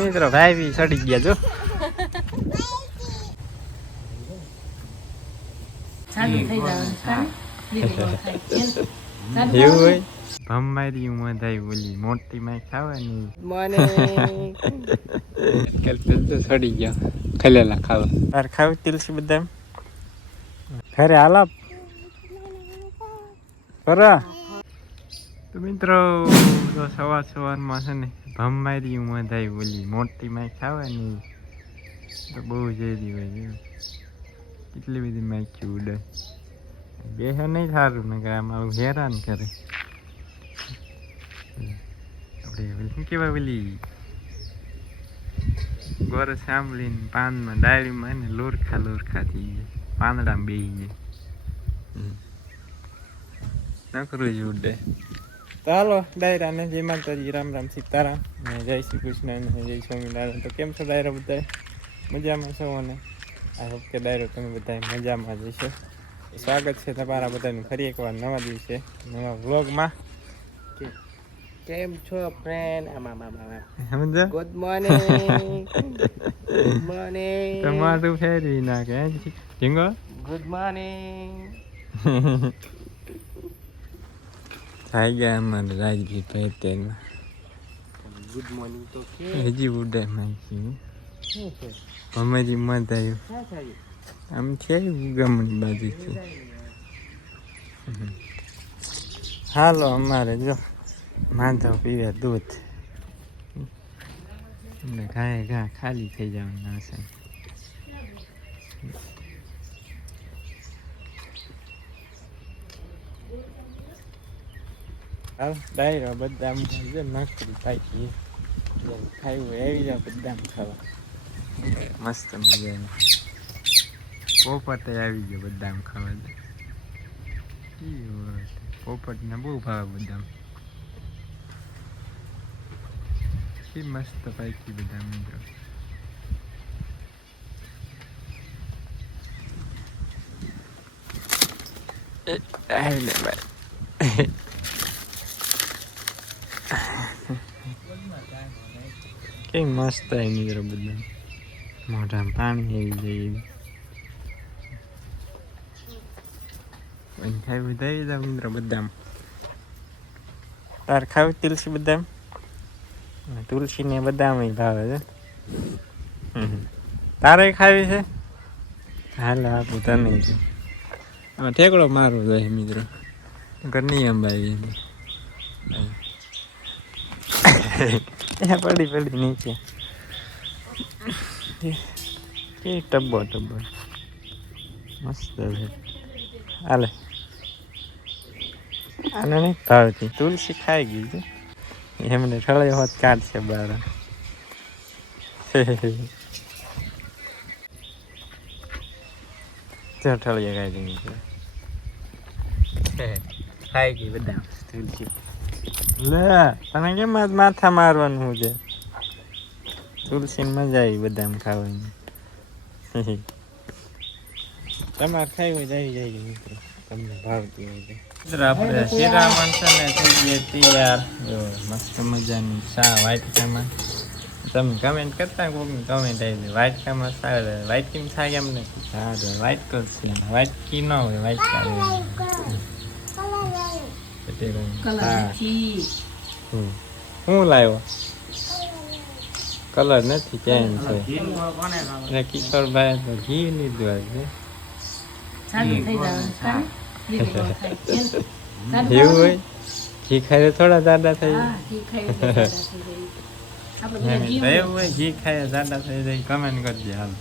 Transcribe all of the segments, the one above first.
મિત્રો ભાઈ બી ચડી ગયા જો એવું હોય ભમારી ઉમર થાય બોલી મોટી માં ખાવાની કાલ તો ચડી ગયા ખલેલા ખાવા તાર ખાવ તિલસી બધા ઘરે હાલાપ બરા તો મિત્રો સવારમાં છે ને ભમારી ઉમર થાય બોલી મોટી માં ખાવાની તો બહુ જેરી હોય કેટલી બધી માખી ઉડે બે નહીં સારું ને કે આમાં હેરાન કરે આપણે શું કહેવાય પેલી ગોર સાંભળીને પાનમાં ડાયરીમાં ને લોરખા થઈ જાય પાંદડામાં બેસી જાય નકરું જ ઉડે તો હાલો ડાયરાને જય માતાજી રામ રામ સીતારામ ને જય શ્રી કૃષ્ણ ને જય સ્વામિનારાયણ તો કેમ છો ડાયરા બધા મજામાં છો અને આ વખતે ડાયરો તમે બધા મજામાં જ હશો સ્વાગત છે તમારા બધાનું ફરી એકવાર નવા દિવસે નવા વ્લોગમાં કેમ છો ફ્રેન્ડ સમજો ગુડ મોર્નિંગ ગુડ મોર્નિંગ તમારું ફેરવી નાખે ઝીંગો ગુડ મોર્નિંગ થઈ ગયા અમારે રાજગીર પહેરતેરમાં ગુડ મોર્નિંગ તો કે હજી ઉડે માહિતી શું છે અમારી મત આવ્યું શું થયું આમ છે ગમણી બાજુ છે હાલો અમારે જો માધવ પીવે દૂધ એટલે ઘા ખાલી થઈ જવાનું હશે હાલ ડાયરો બદામ છે નકરી પાકી ખાયું હોય આવી જાવ બદામ ખાવા મસ્ત મજાનું પોપટ આવી ગયો બદામ ખાવા પોપટ ને બહુ ભાવે બદામ મસ્ત પાકી બદામ કઈ મસ્ત આવી મિત્રો બદામ મોઢામાં પાણી આવી જાય ખાવી દઈ દઉં મિત્રો બદામ તાર ખાવી તુલસી બદામ તુલસી ને બદામ ભાવે છે તારે ખાવી છે હાલ આપું તને છે આમાં ઠેકડો મારવો જોઈએ મિત્રો ઘરની અંબાવી પડી નીચે કે ટબ્બો મસ્ત છે હાલે આને નહીં ભાવતી તુલસી ખાઈ ગઈ છે એમને ઠળે હોત કાઢશે બાર ઠળીએ ખાઈ ગઈ ખાઈ ગઈ બધા તુલસી લે તને કેમ માથા મારવાનું છે તુલસી મજા આવી બદામ ખાવાની તમારે ખાઈ હોય જાય મિત્રો તમને ભાવતી હોય મિત્રો આપણે શિરામણ છે ને થઈ ગઈ તૈયાર મસ્ત મજાની ચા વાટકામાં તમે કમેન્ટ કરતા કોઈની કમેન્ટ આવી વાટકામાં સારા વાટકીમાં થાય એમ નથી સારું વાટકો જ છે વાટકી ન હોય વાટકા હું લાવ્યો કલર નથી ચેન્જ છે એટલે કિશોરભાઈ તો ઘી લીધું હશે એવું હોય ઘી ખાય થોડા દાદા થઈ એવું હોય ઘી ખાય દાદા થઈ જાય કમેન્ટ કરજે હાલ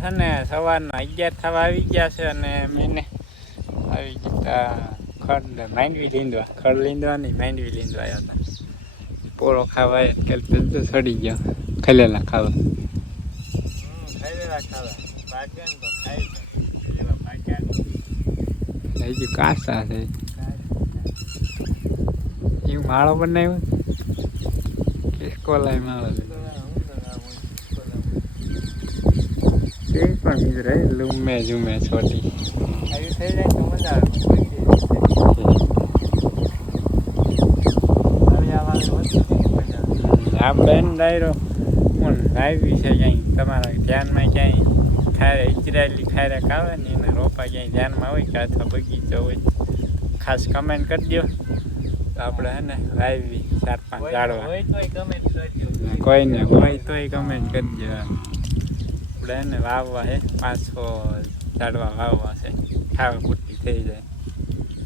છે ને સવારના 11 થવા આવી ગયા છે અને મેં આવી ગયા ખડ લીંદવા નહીં માંડવી લીંદવા આવ્યા હતા પોળો ખાવા કાલ તો સડી ગયો ખલેલા ખાવા હજુ કાસા છે એવું માળો બનાવ્યો કે કોલાય માળો તે પણ મિત્ર લૂમે ઝૂમે છોટી આવી થઈ જાય તો મજા આવે આપણે એને ડાયરો પણ લાવી છે ક્યાંય તમારા ધ્યાનમાં ક્યાંય ખારે ઇજરાયેલી ખારેક આવે ને એના રોપા ક્યાંય ધ્યાનમાં હોય કે અથવા બગીચો હોય ખાસ કમેન્ટ કરી દો તો આપણે હે ને લાવી 4-5 ઝાડવા હોય તોય કમેન્ટ કરજો કોઈને હોય તોય કમેન્ટ કરી દો આપણે એને વાવવા હે 500 ઝાડવા વાવવા છે ખાવા પૂરતી થઈ જાય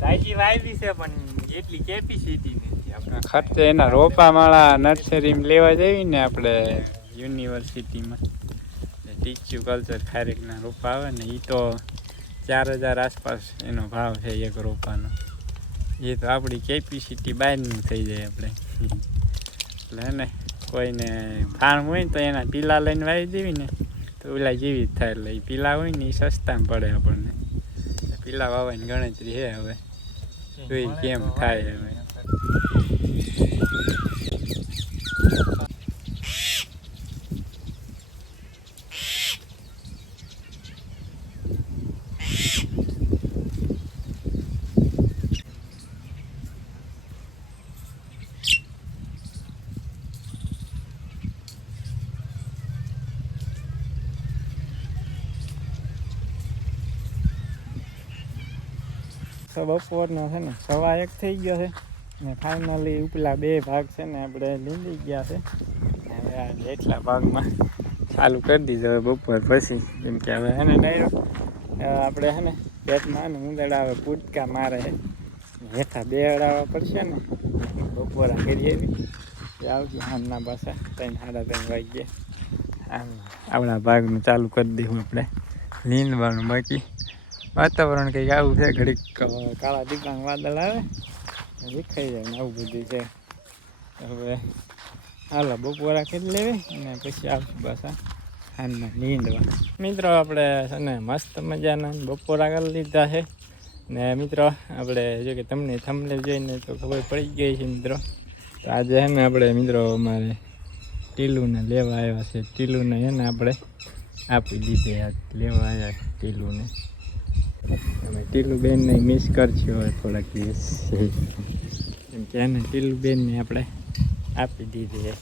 તાજી વાવી છે પણ એટલી કેપેસિટી નથી આપણે ખર્ચે એના રોપા માળા નર્સરીમાં લેવા જઈએ ને આપણે યુનિવર્સિટીમાં ટીચ્યુ કલ્ચર ખારેકના રોપા આવે ને એ તો 4000 આસપાસ એનો ભાવ છે એક રોપાનો એ તો આપણી કેપેસિટી બહારનું થઈ જાય આપણે એટલે ને કોઈને ફાર્મ હોય ને તો એના પીલા લઈને વાવી દેવી ને તો ઓલા જેવી જ થાય એટલે એ પીલા હોય ને એ સસ્તામાં પડે આપણને પીલા વાવવાની ગણતરી છે હવે જોઈ કેમ થાય હવે તો બપોરનો છે ને 1:15 થઈ ગયો છે ને ફાઇનલી ઉપલા 2 ભાગ છે ને આપણે લીંદી ગયા છે હવે આ એટલા ભાગમાં ચાલુ કરી દીધો હવે બપોર પછી કેમ કે હવે એને ડાયરો આપણે છે ને પેટમાં ને ઉંદરડા હવે કૂદકા મારે છે હેઠા 2 અડાવવા પડશે ને બપોરા કરીએ ને આવજો હામના પાછા 3-3:30 વાગ્યે આમ આપણા ભાગનું ચાલુ કરી દઈશું આપણે લીંદવાનું બાકી વાતાવરણ કંઈક આવું છે ઘડીક કાળા દીપાંગ વાદળ આવે વિખાઈ જાય ને આવું બધું છે હવે હાલો બપોરા કરી લેવી અને પછી આવશું પાછા હાલના નીંદવા મિત્રો આપણે છે ને મસ્ત મજાના બપોરા કરી લીધા છે ને મિત્રો આપણે જો કે તમને થંબનેલ જોઈને તો ખબર પડી ગઈ છે મિત્રો તો આજે છે ને આપણે મિત્રો અમારે ટીલુને લેવા આવ્યા છે ટીલુને છે ને આપણે આપી દીધે લેવા આવ્યા ટીલુને અમે ટીલુબેનને મિસ કરશું હવે થોડાક દિવસ કેમ કે એને ટીલુબેનને આપણે આપી દીધી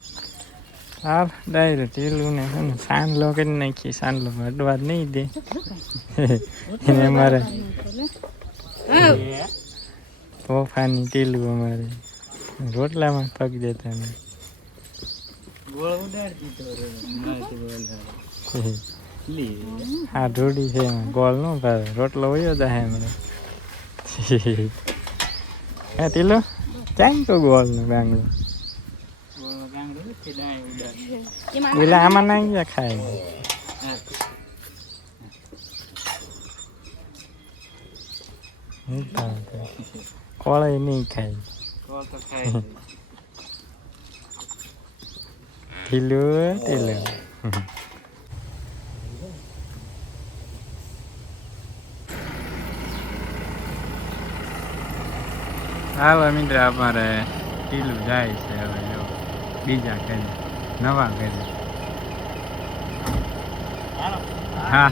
હા ડાયરેક્ટ ટીલુને છે ને સાંડલો કરી નાખીએ સાંડલો અડવા જ નહીં દે એને અમારે તોફાની ટીલું અમારે રોટલામાં પગ દેતા ને ગોળ ઉડાડી દીધો હા ઢોડી છે એમાં ગોળ નો ભાવે રોટલો વયો જાય હમણાં હા ટીલો ક્યાં તો ગોળ નો ગાંગડો પેલા આમાં નાઈ ગયા ખાય કોળે નહીં ખાય ટીલો ટીલો હાલો મિત્ર અમારે ટીલું જાય છે હવે જો બીજા ઘરે નવા ઘરે હા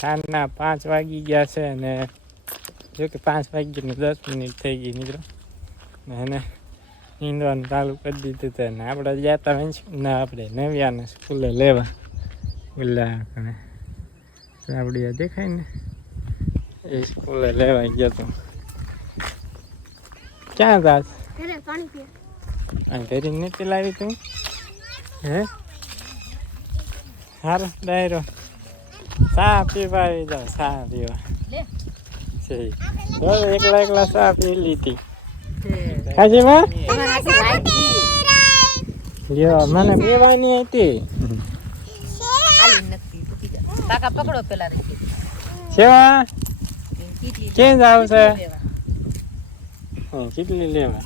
સાંજના 5 વાગી ગયા છે અને જો કે 5 વાગીને 10 મિનિટ થઈ ગઈ મિત્રો એને નીંદવાનું ચાલુ કરી દીધું હતું ને આપણે જતા ના આપણે નવ્યાને સ્કૂલે લેવા ઓલા આપણી દેખાય ને એ સ્કૂલે લેવા ગયો તો ક્યાં જાત ઘરે નથી લાવી તું હે હારો ડાયરો ચા પીવા આવી જાઓ ચા પીવા એકલા ચા પી લીધી હાજીમાં લ્યો મને પીવાની હતી કાકા પકડો પેલા સેવા ક્યાં જાવ છે કેટલી લેવા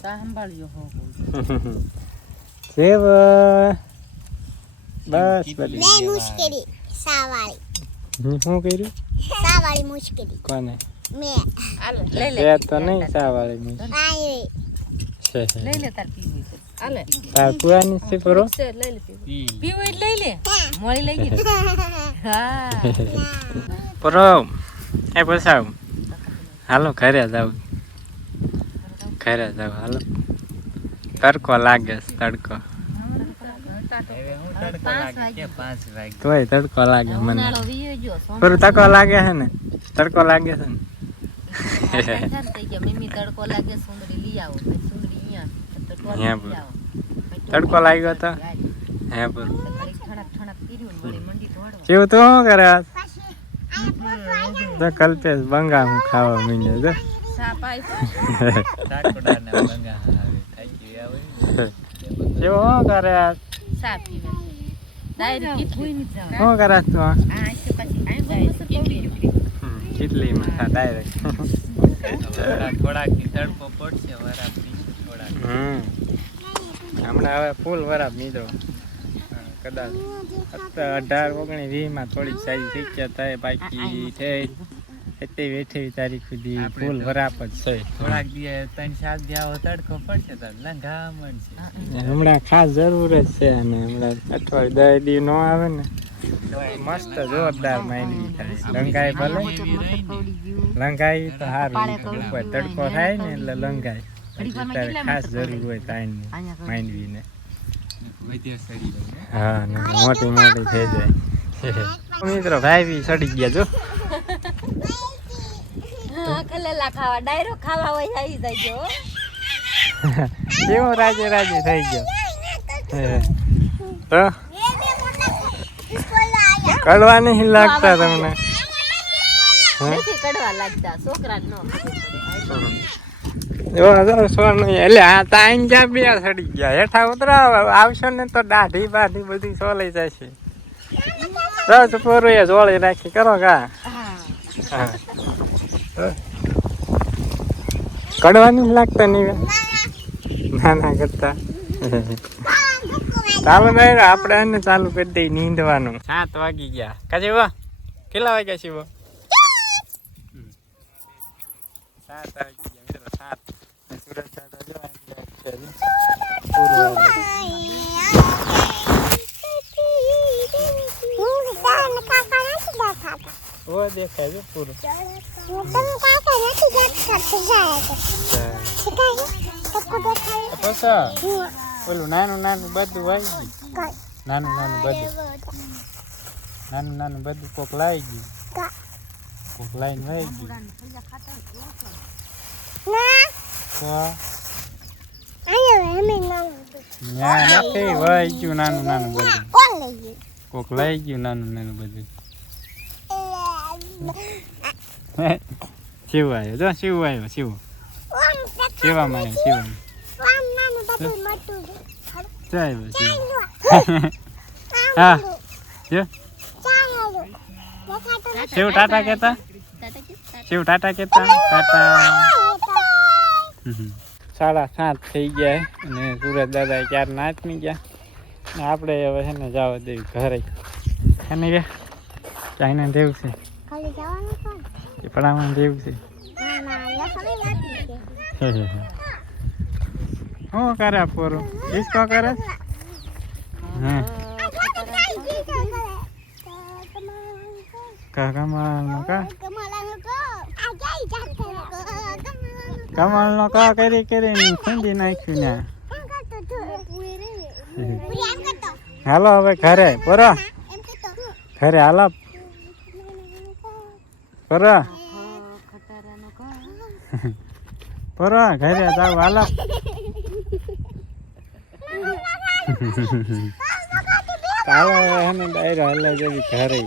સા સંભાળ્યો હો સેવા બસ બધી મુશ્કેલી સાવાળી શું કર્યું સાવાળી મુશ્કેલી કોને મેં હાલે લઈ લે બે તો નહીં સાવાળી મી આય લઈ લે તાર પીવું હોય તો. હાલે તાર પુરાની છે પરો છે લઈ લે પીવું હોય તો લઈ લે મોળી લઈ ગઈ હા પરો એ પસાવ હાલો ઘરે જાવ હાલો તડકો લાગે છે તડકો તોય તડકો લાગે મને ઉનાળો વીયો ગયો પરો તડકો લાગે છે ને તડકો લાગે છે ને થઈ ગયા મમ્મી તડકો લાગે સુંદરી લઈ આવો પછી સુંદરી અહીંયા તડકો લાગ્યો તો હે પર ઠણક ઠણક કર્યું ને વળી મંડી દોડવા કેવું તો શું કરે તો કલ્પેશ બંગા હું ખાવા મીંડ્યો તો સાપ આપ્યો કેવો શું કરે સાપ પીવે ડાયરેક્ટ કોઈ નહીં જાવ શું કરે તું આ છે પછી આ પીવી કેટલીમાં ડાયરેક્ટ થોડાક તડકો પડશે વરાપ થોડાક હમણાં હવે ફૂલ વરાપ મીધો કદાચ 18-19-20 માં થોડીક સારી શીખ્યા થાય બાકી થઈ 27-28 તારીખ સુધી ફૂલ વરાપ જ છે થોડાક દિવસ 3-7 દિવસ તડકો પડશે તો લંઘા મળશે હમણાં ખાસ જરૂર જ છે અને હમણાં 8-10 નો આવે ને મસ્ત જોરદાર માંડવી થાય લંઘાઈ ભલે લંઘાઈ તો સારું ઉપર તડકો થાય ને એટલે લંઘાઈ ત્યારે ખાસ જરૂર હોય તાઈની માંડવીને હા ને મોટી મોટી થઈ જાય મિત્રો ભાઈ બી સડી ગયા જો ખલેલા ખાવા ડાયરો ખાવા હોય આવી જાય જો કેવો રાજે રાજે થઈ ગયો તો કડવા નહીં લાગતા તમને નથી કડવા લાગતા છોકરાને નો એટલે આ તાઈન જ્યાં બે સડી ગયા હેઠા ઉતરાવ આવશો ને તો દાઢી બાઢી બધી સોલાઈ જશે રસ પૂરું એ જોળી રાખી કરો કા કડવા નહીં લાગતા નહીં ના કરતા ચાલો ભાઈ આપણે એને ચાલુ કરી દઈ નીંદવાનું 7 વાગી ગયા કાજે વા કેટલા વાગ્યા છે 7 વાગી ગયા મિત્રો 7 સુરત દાદા જો ઓ દેખાય છે પૂરું ઓલું નાનું નાનું બધું આવી ગયું નાનું બધું કોક લાવી ગયું કોક લાઈને વાઈ ગયું નથી વાઈ ગયું નાનું બધું કોક લઈ ગયું નાનું બધું શિવ આવ્યો જો શિવ આવ્યો શિવામાં આવ્યો શિવ હા જો શિવ ટાટા કેતા ટાટા 7:30 થઈ ગયા અને સુરત દાદા 4 નાચમી ગયા ને આપણે હવે છે ને જવા દેવી ઘરે અને રે ચાઇના દેવું છે એ પડાવવાનું દેવું છે શું કરે પોરું ડિસ્કો કરે હા કમલ નો કા કરી ખુંદી નાખ્યું ને હાલો હવે ઘરે પોરો ઘરે હાલો પોરો ઘરે જાવ હાલો ચાલો હવે ડાયરો હાલે જેવી ઘરે